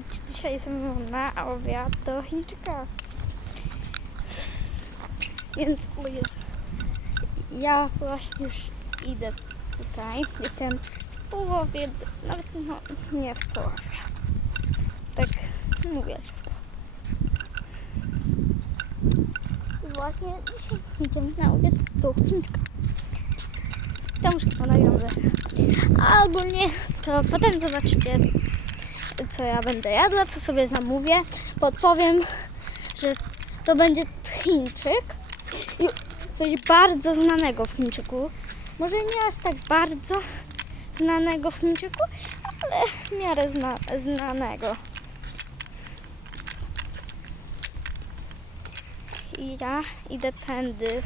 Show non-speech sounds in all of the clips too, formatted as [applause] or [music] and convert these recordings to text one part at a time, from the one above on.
zaprosić dzisiaj mną na obiad do Chińczyka. Więc o ja właśnie już idę tutaj. Jestem w połowie, nawet no, nie w połowie. Tak mówię. Właśnie dzisiaj idziemy na obiad do Chińczyka. Tam już chyba że... A ogólnie to potem zobaczycie, co ja będę jadła, co sobie zamówię. Podpowiem, że to będzie Chińczyk i coś bardzo znanego w Chińczyku. Może nie aż tak bardzo znanego w Chińczyku, ale w miarę zna, znanego. I ja idę tędy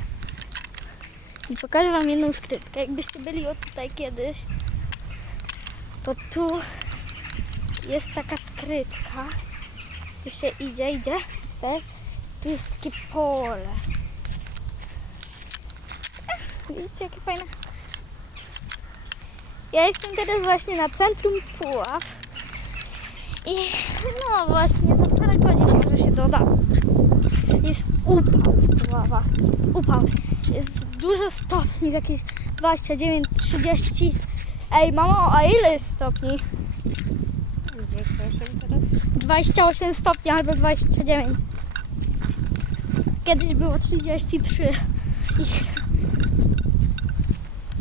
i pokażę Wam jedną skrytkę. Jakbyście byli o tutaj kiedyś, to tu jest taka skrytka. Tu się idzie, idzie. Tutaj. Tu jest takie pole. Widzicie, jakie fajne. Ja jestem teraz właśnie na centrum Puław. I no właśnie, za parę godzin może się doda. Jest upał w Puławach. Upał. Jest dużo stopni, jakieś 29, 30. Ej, mamo, a ile jest stopni? 28 stopni albo 29. Kiedyś było 33.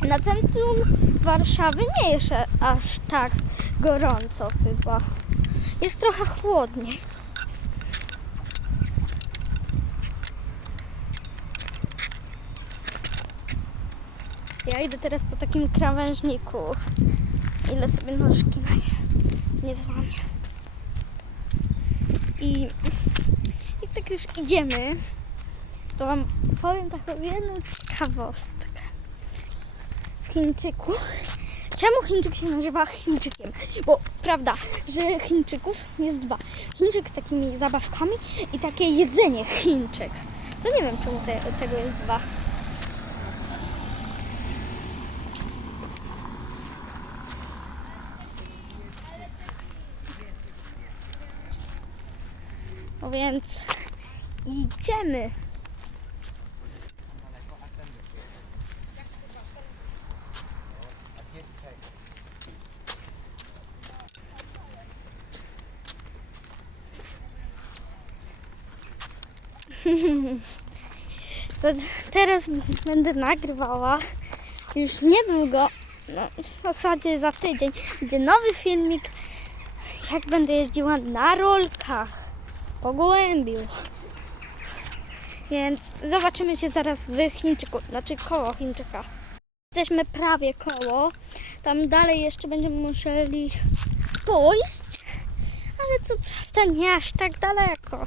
I na centrum Warszawy nie jest aż tak gorąco chyba. Jest trochę chłodniej. Ja idę teraz po takim krawężniku. Ile sobie nóżki nie, złamię. I jak tak już idziemy, to Wam powiem taką jedną ciekawostkę. W Chińczyku. Czemu Chińczyk się nazywa Chińczykiem? Bo prawda, że Chińczyków jest dwa. Chińczyk z takimi zabawkami i takie jedzenie Chińczyk. To nie wiem, czemu te, tego jest dwa. No więc idziemy. [laughs] Teraz będę nagrywała? Już niedługo, no, w zasadzie za tydzień, będzie nowy filmik, jak będę jeździła na rolkach po gołębiu. Więc zobaczymy się zaraz w Chińczyku, znaczy koło Chińczyka. Jesteśmy prawie koło. Tam dalej jeszcze będziemy musieli pójść, ale co prawda nie aż tak daleko.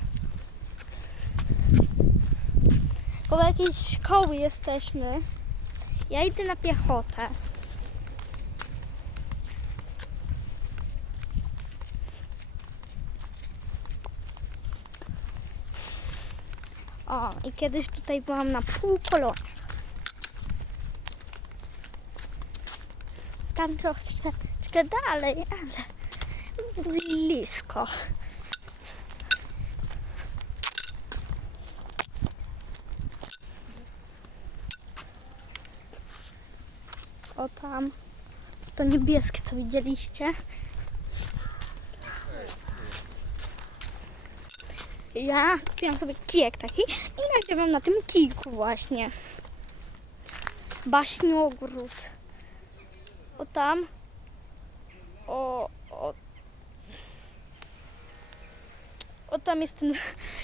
Koło jakiejś szkoły jesteśmy. Ja idę na piechotę. O, i kiedyś tutaj byłam na półkolonie. Tam troszeczkę dalej, ale blisko. O tam, to niebieskie, co widzieliście. Ja kupiłam sobie kijek taki i nagrywam na tym kijku właśnie. Baśniogród. O tam. O, o. O tam jest ten.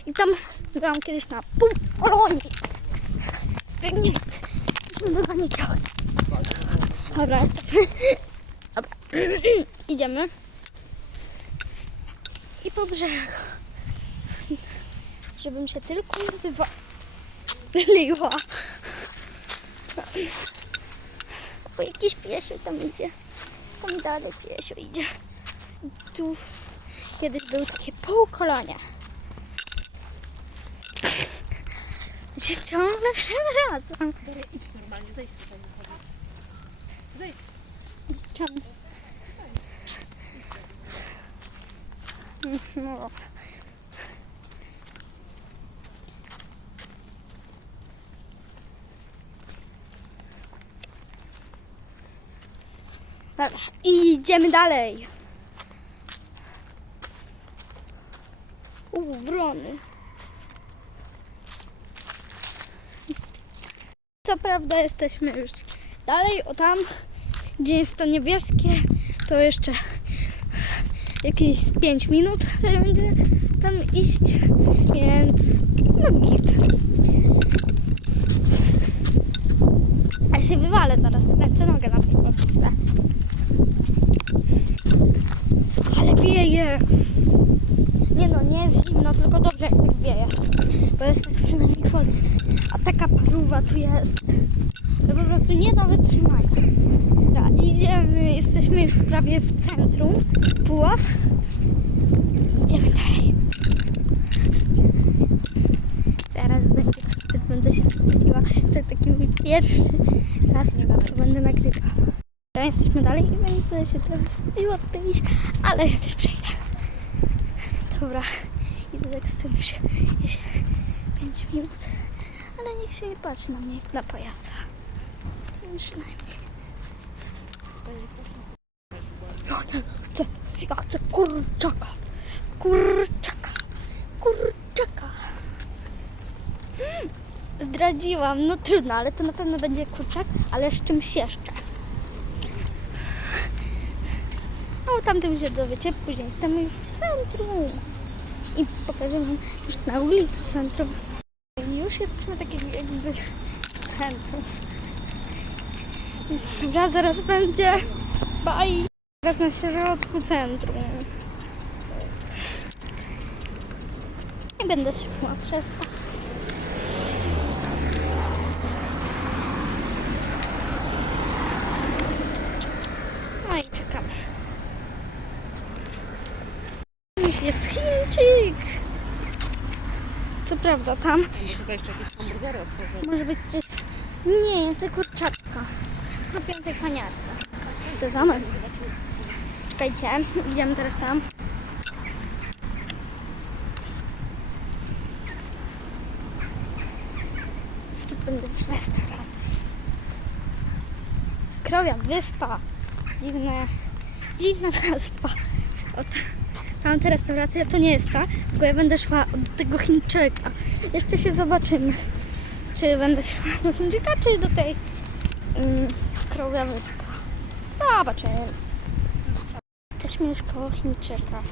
I tam byłam kiedyś na półkolonie. Biegnie. Musimy dogonić ciało. Dobra, Dobra. [clears throat] Idziemy. I po brzegu żebym się tylko wywaliła. O, jakiś piesio tam idzie. Tam dalej piesio idzie. Tu kiedyś były takie półkolonie. Gdzie ciągle przewracam. Idź normalnie, zejdź tutaj. Zejdź. Czemu? No. Dobra, i idziemy dalej. U, wrony. Co prawda jesteśmy już dalej, o tam, gdzie jest to niebieskie, to jeszcze jakieś z 5 minut będzie tam iść, więc no git. Ja się wywalę zaraz, ręce nogę na tej kostce. Ale wieje. Nie no, nie jest zimno, tylko dobrze jak tak wieje. Bo jest tak przynajmniej chłodno. A taka paruwa tu jest, że po prostu nie do wytrzymania. Dobra, idziemy, jesteśmy już prawie w centrum Puław. Idziemy dalej. Zaraz będzie, będę się wstydziła. To taki mój pierwszy raz, co będę nagrywała. Jesteśmy dalej i będę się trochę wstydziła tutaj iść, ale jakoś przejdę. Dobra, idę tak z tym już 5 minut, ale nikt się nie patrzy na mnie jak na pajaca. Przynajmniej. Ja nie chcę, ja chcę kurczaka, kurczaka, kurczaka. Mm, Zdradziłam, no trudno, ale to na pewno będzie kurczak, ale z czymś jeszcze. No, tamtym się dowiecie później. Jestem już w centrum. I pokażę wam już na ulicy centrum. Już jesteśmy takie jakby w centrum. Dobra, zaraz będzie. Bye. Teraz na środku centrum. I będę szła przez pas. No i czekamy. Już jest Chińczyk. Co prawda tam Tutaj jeszcze jakieś hamburgery otworzone. może być gdzieś... Nie, jest to kurczaczka. Na piątej paniarce. Z sezamem. Czekajcie, idziemy teraz tam. Tu będę w restauracji. Krowia Wyspa. Dziwne, dziwna nazwa. [laughs] O, ta- tamta restauracja to nie jest ta, tylko ja będę szła do tego Chińczyka. Jeszcze się zobaczymy, czy będę szła do Chińczyka, czy do tej um, Krowia Wyspa. Zobaczymy. Jesteśmy już koło Chińczyka.